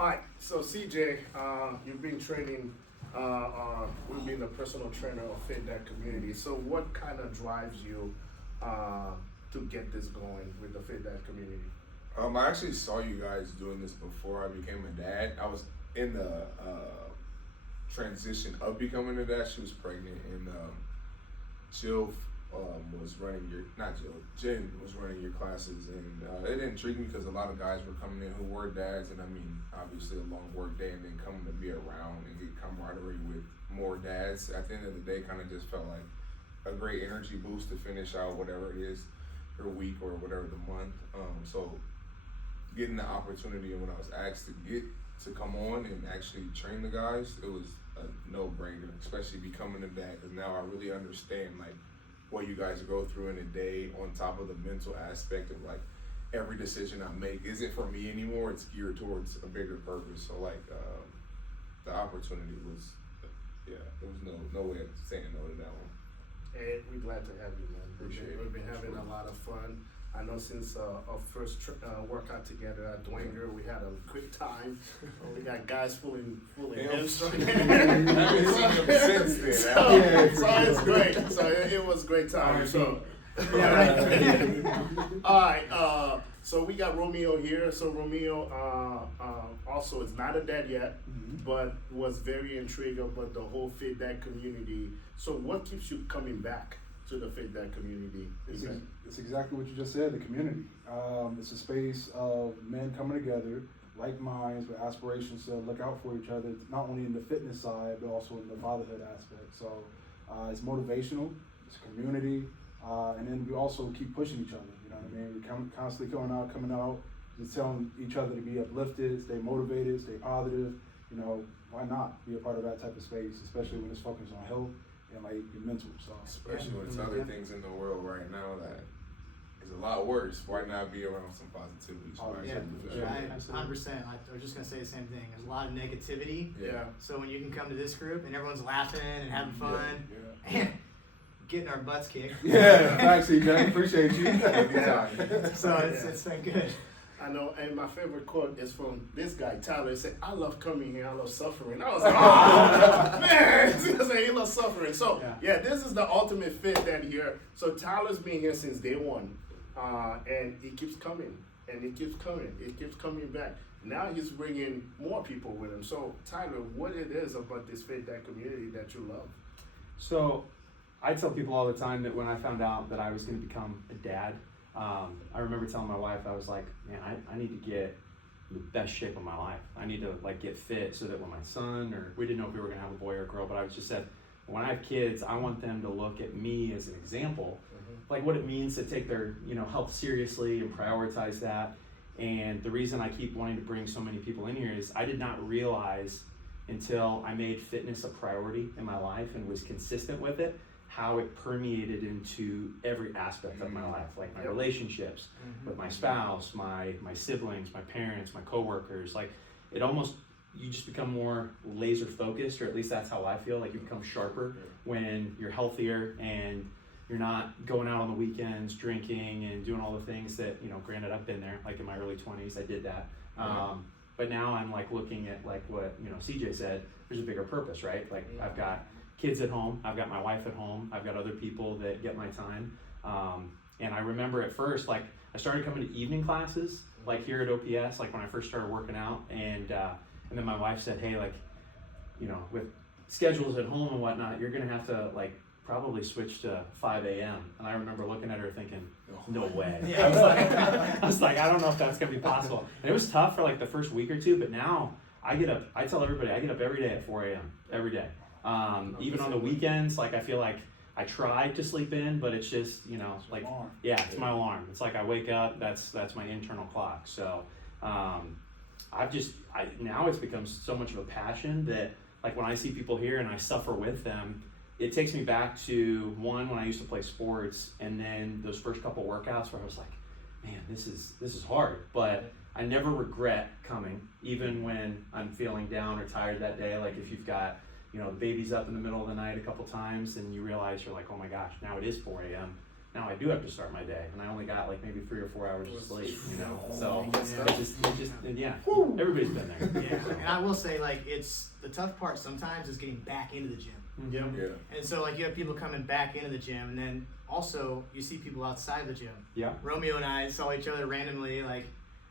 All right, so CJ, you've been training, we've been a personal trainer of Fit That Community. So what kind of drives you to get this going with the Fit That Community? I actually saw you guys doing this before I became a dad. I was in the transition of becoming a dad. She was pregnant, and Jill was running Jen was running your classes, and it intrigued me because a lot of guys were coming in who were dads, and I mean, obviously a long work day, and then coming to be around and get camaraderie with more dads. At the end of the day, kind of just felt like a great energy boost to finish out whatever it is, your week or whatever the month. So getting the opportunity, and when I was asked to come on and actually train the guys, it was a no-brainer, especially becoming a dad, because now I really understand like what you guys go through in a day, on top of the mental aspect of like every decision I make isn't for me anymore, it's geared towards a bigger purpose. So like the opportunity was, there was no way of saying no to that one. And we're glad to have you, man. Appreciate it. We've been having a lot of fun. I know since our first workout together at Dwanger, we had a quick time. We got guys pulling hamstrings. I haven't seen them since then. So it's great. So it was a great time. So, all right. So we got Romeo here. So Romeo also is not a dad yet, but was very intrigued about the whole Fit That community. So what keeps you coming back to the Fit That community? It's exactly what you just said, the community. It's a space of men coming together, like minds, with aspirations to look out for each other, not only in the fitness side, but also in the fatherhood aspect. So it's motivational, it's a community, and then we also keep pushing each other, you know what I mean? We're constantly coming out, just telling each other to be uplifted, stay motivated, stay positive. You know, why not be a part of that type of space, especially when it's focused on health and like your mental stuff. Especially when it's other things in the world right now that is a lot worse. Why not be around some positivity? Yeah, 100%. I was just gonna say the same thing. There's a lot of negativity. Yeah. So when you can come to this group and everyone's laughing and having fun and getting our butts kicked. Yeah, thanks, CJ. Appreciate you. So it's been good. I know, and my favorite quote is from this guy, Tyler. He said, "I love coming here, I love suffering." I was like, "Oh, man." He said he loves suffering. So, this is the ultimate fit that here. So Tyler's been here since day one, and he keeps coming, and it keeps coming. It keeps coming back. Now he's bringing more people with him. So, Tyler, what it is about this Fit That community that you love? So, I tell people all the time that when I found out that I was going to become a dad, I remember telling my wife, I was like, man, I need to get in the best shape of my life. I need to like get fit so that when my son, or we didn't know if we were gonna have a boy or a girl, but I was just said, when I have kids, I want them to look at me as an example, like what it means to take their health seriously and prioritize that. And the reason I keep wanting to bring so many people in here is I did not realize until I made fitness a priority in my life and was consistent with it, how it permeated into every aspect of my life, like my relationships with my spouse, my siblings, my parents, my coworkers. Like it almost, you just become more laser focused, or at least that's how I feel. Like you become sharper when you're healthier and you're not going out on the weekends drinking and doing all the things that, granted I've been there, like in my early 20s, I did that. But now I'm like looking at like what, CJ said, there's a bigger purpose, right? Like I've got kids at home, I've got my wife at home, I've got other people that get my time. And I remember at first, like I started coming to evening classes, like here at OPS, like when I first started working out, and then my wife said, hey, like, with schedules at home and whatnot, you're gonna have to like probably switch to 5 a.m. And I remember looking at her thinking, no way. I was like, I don't know if that's gonna be possible. And it was tough for like the first week or two, but now I tell everybody, I get up every day at 4 a.m. every day. Even on the weekends, like I feel like I try to sleep in, but it's just, like, it's my alarm. It's like I wake up, that's my internal clock. So, now it's become so much of a passion that like when I see people here and I suffer with them, it takes me back to when I used to play sports, and then those first couple workouts where I was like, man, this is hard, but I never regret coming, even when I'm feeling down or tired that day. Like if you've got the baby's up in the middle of the night a couple times and you realize you're like, oh my gosh, now it is 4 a.m. Now I do have to start my day, and I only got like maybe 3 or 4 hours of sleep, you know. So everybody's been there. Yeah, and I will say, like, it's the tough part sometimes is getting back into the gym. Yeah. And so, like, you have people coming back into the gym, and then also you see people outside the gym. Yeah. Romeo and I saw each other randomly, like,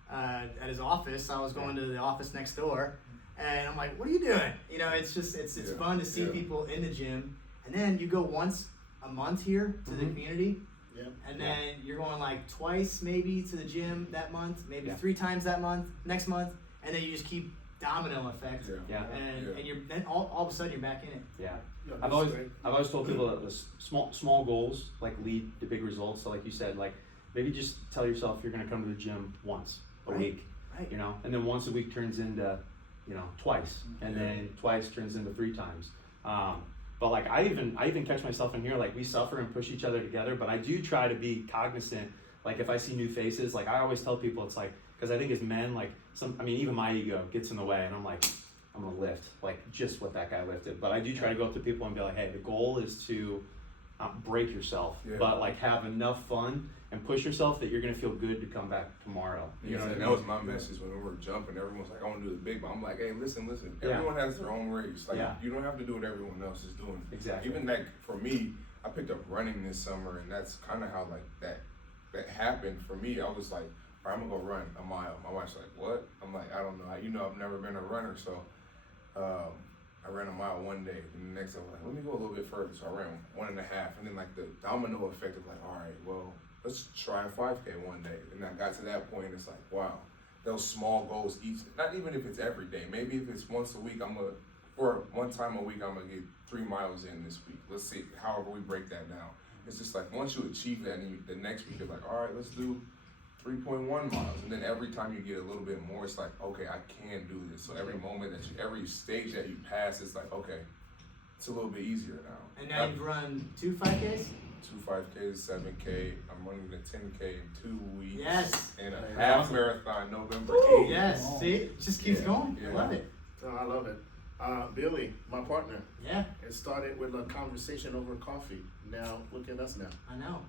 at his office. I was going to the office next door, and I'm like, "What are you doing?" You know, it's just it's fun to see people in the gym, and then you go once a month here to the community. Yeah. And then you're going like twice maybe to the gym that month, maybe 3 times that month, next month, and then you just keep domino effect. Yeah. And you're then all of a sudden you're back in it. Yeah. Yeah, I've always told people that the small goals like lead to big results. So like you said, like maybe just tell yourself you're gonna come to the gym once a week. Right. You know, and then once a week turns into, you know, twice, and then twice turns into 3 times. But like I even catch myself in here, like we suffer and push each other together, but I do try to be cognizant. Like if I see new faces, like I always tell people, it's like, because I think as men, like even my ego gets in the way, and I'm like, I'm gonna lift like just what that guy lifted. But I do try to go up to people and be like, hey, the goal is to break yourself, but like have enough fun and push yourself that you're gonna feel good to come back tomorrow. You know what I mean? That was my message when we were jumping. Everyone's like, I want to do the big, but I'm like, hey, listen. Everyone has their own race. Like you don't have to do what everyone else is doing. Exactly. Even like for me, I picked up running this summer, and that's kind of how like that happened for me. I was like, all right, I'm gonna go run a mile. My wife's like, what? I'm like, I don't know. You know, I've never been a runner, so I ran a mile one day, and the next day I was like, let me go a little bit further. So I ran 1.5, and then like the domino effect of like, all right, well, let's try a 5K one day. And I got to that point, it's like, wow, those small goals each, not even if it's every day, maybe if it's once a week, or one time a week, I'm gonna get 3 miles in this week. Let's see, however we break that down. It's just like, once you achieve that, and the next week you're like, all right, let's do 3.1 miles. And then every time you get a little bit more, it's like, okay, I can do this. So every moment every stage that you pass, it's like, okay, it's a little bit easier now. And now you've run 2 5Ks? 2 5Ks, 7K. I'm running the 10K in 2 weeks. Yes. And a half marathon November 8th. Yes. See, it just keeps going. I love it. Oh, I love it. Billy, my partner. Yeah. It started with a conversation over coffee. Now look at us now. I know.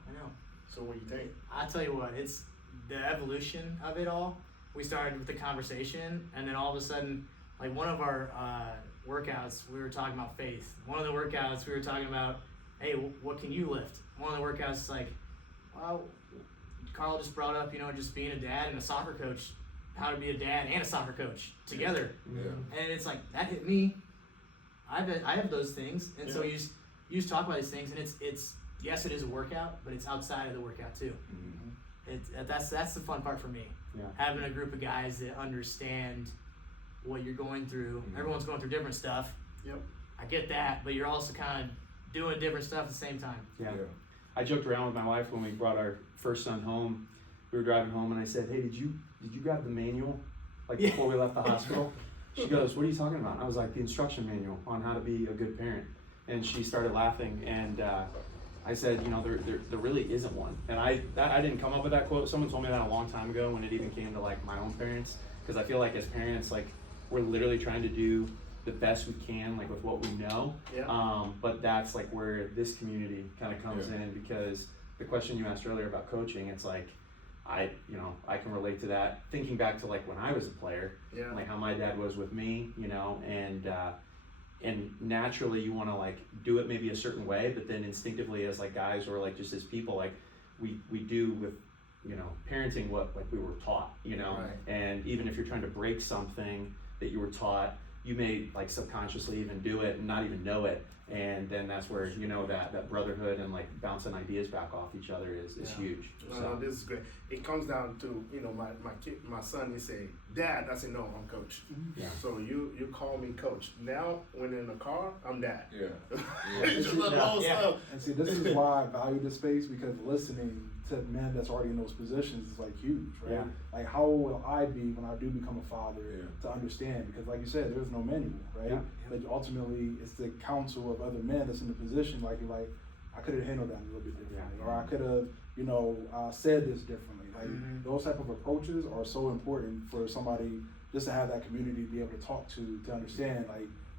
So what do you think? I tell you what, it's the evolution of it all. We started with the conversation, and then all of a sudden, like one of our workouts, we were talking about faith. One of the workouts, we were talking about, hey, what can you lift? One of the workouts, like, well, Carl just brought up, just being a dad and a soccer coach, how to be a dad and a soccer coach together. Yeah. And it's like, that hit me. I have those things, and so you just talk about these things, and it's yes, it is a workout, but it's outside of the workout too. Mm-hmm. That's the fun part for me. Yeah. Having a group of guys that understand what you're going through. Mm-hmm. Everyone's going through different stuff. Yep. I get that, but you're also kind of doing different stuff at the same time. Yeah. I joked around with my wife when we brought our first son home. We were driving home, and I said, "Hey, did you grab the manual before we left the hospital?" She goes, "What are you talking about?" And I was like, "The instruction manual on how to be a good parent." And she started laughing, and I said, there really isn't one. And I didn't come up with that quote. Someone told me that a long time ago when it even came to my own parents, because I feel like as parents, we're literally trying to do the best we can with what we know. Yeah. But that's where this community kind of comes in, because the question you asked earlier about coaching, it's I can relate to that. Thinking back to when I was a player, how my dad was with me, and naturally you want to do it maybe a certain way, but then instinctively as guys or just as people, we do with parenting what we were taught, Right. And even if you're trying to break something that you were taught, you may subconsciously even do it and not even know it, and then that's where that brotherhood and bouncing ideas back off each other is huge. No, this is great. It comes down to my son. He say, "Dad," I say, "No, I'm coach." Yeah. So you call me coach. Now when in the car, I'm dad. Yeah. It's just a little stuff. And see, this is why I value this space, because listening to men that's already in those positions is huge, right? Yeah. How will I be when I do become a father to understand? Because like you said, there's no manual, right? Yeah. But ultimately, it's the counsel of other men that's in the position. You're I could have handled that a little bit differently, or I could have, said this differently. Those type of approaches are so important for somebody just to have that community to be able to talk to understand.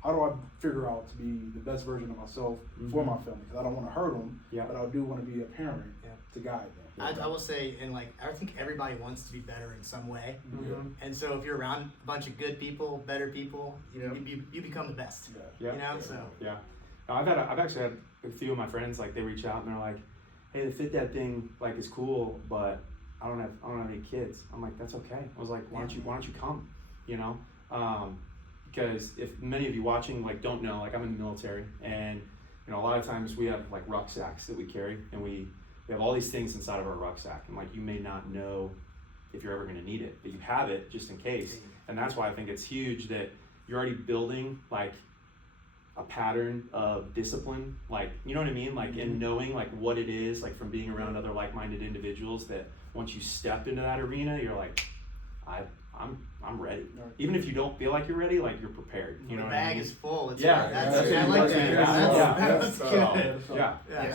how do I figure out to be the best version of myself for my family? Because I don't want to hurt them, but I do want to be a parent to guide them. I will say, and like, I think everybody wants to be better in some way. And so if you're around a bunch of good people, better people, you become the best. You know, so. Yeah. I've actually had a few of my friends, like, they reach out and they're like, hey, the Fit Dad thing, like, is cool, but I don't have any kids. I'm like, that's okay. I was like, why don't you come? You know, because if many of you watching like don't know, like, I'm in the military, and you know, a lot of times we have like rucksacks that we carry, and we have all these things inside of our rucksack, and like, you may not know if you're ever going to need it, but you have it just in case. And that's why I think it's huge that you're already building like a pattern of discipline, like, you know what I mean, like, in knowing like what it is, like, from being around other like-minded individuals, that once you step into that arena, you're like, I'm ready. Even if you don't feel like you're ready, like, you're prepared. You know, the what I bag mean? is full. It's Yeah, I like that. That's good.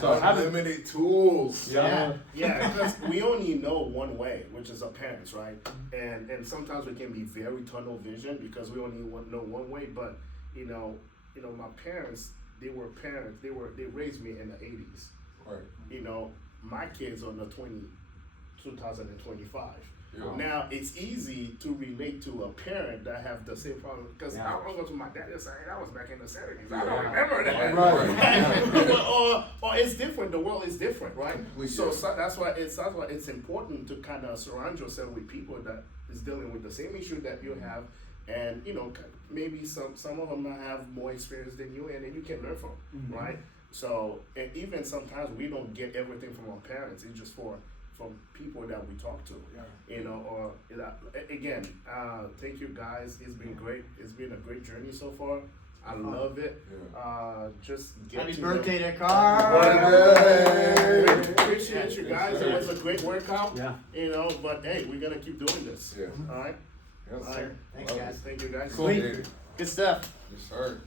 So unlimited tools. Yeah, because we only know one way, which is our parents, right? And sometimes we can be very tunnel vision because we only know one way. But you know, my parents, they raised me in the 80s. Right. You know, my kids are in the 2025. Yeah. Now it's easy to relate to a parent that have the same problem because I don't go to my dad and say, hey, that was back in the 70s. I don't remember that. Right. or it's different. The world is different, right? So that's why it's important to kind of surround yourself with people that is dealing with the same issue that you have, and you know, maybe some of them have more experience than you, and then you can learn from, right? So, and even sometimes we don't get everything from our parents. It's just from people that we talk to, you know, or again, thank you guys. It's been great. It's been a great journey so far. I love it. Just get Happy to birthday know. to Carl. Appreciate you guys. It was a great workout. You know, but hey, we're gonna keep doing this. All right. Yes, All right. Thanks, guys. Thank you guys. Sweet. Good stuff. Yes, sir.